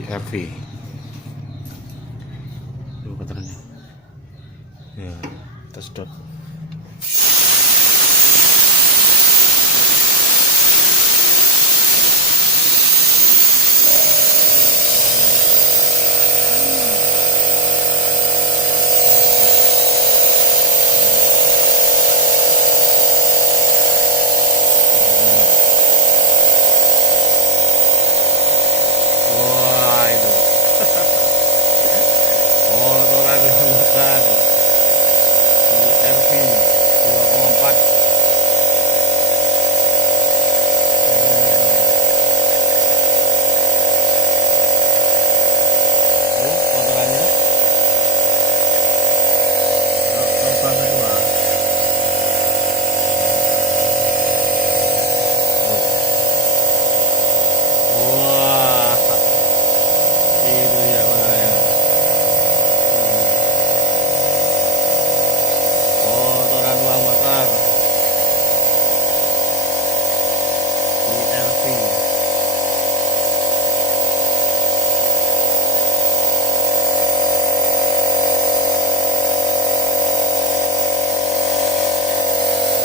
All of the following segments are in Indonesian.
CRV itu katanya ya, tes dot. Wah itu motor aku besar CRV 2,4. Oh motorannya lubang kedua. Wah itu dia motornya. Motoran uang motor CRV.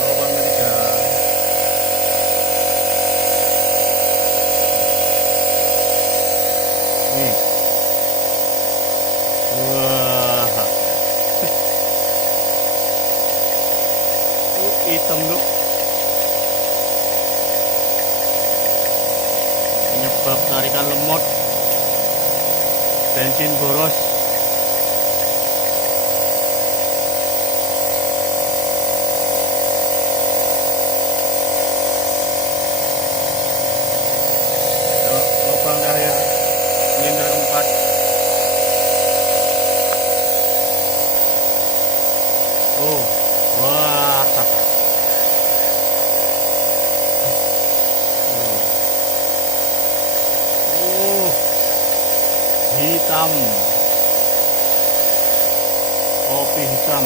Lubang ketiga. Nih. Wah. Hitam tuh. Penyebab tarikan lemot. Bensin boros. Lubang terakhir silinder keempat. Oh, wah. Hitam. Kopi hitam.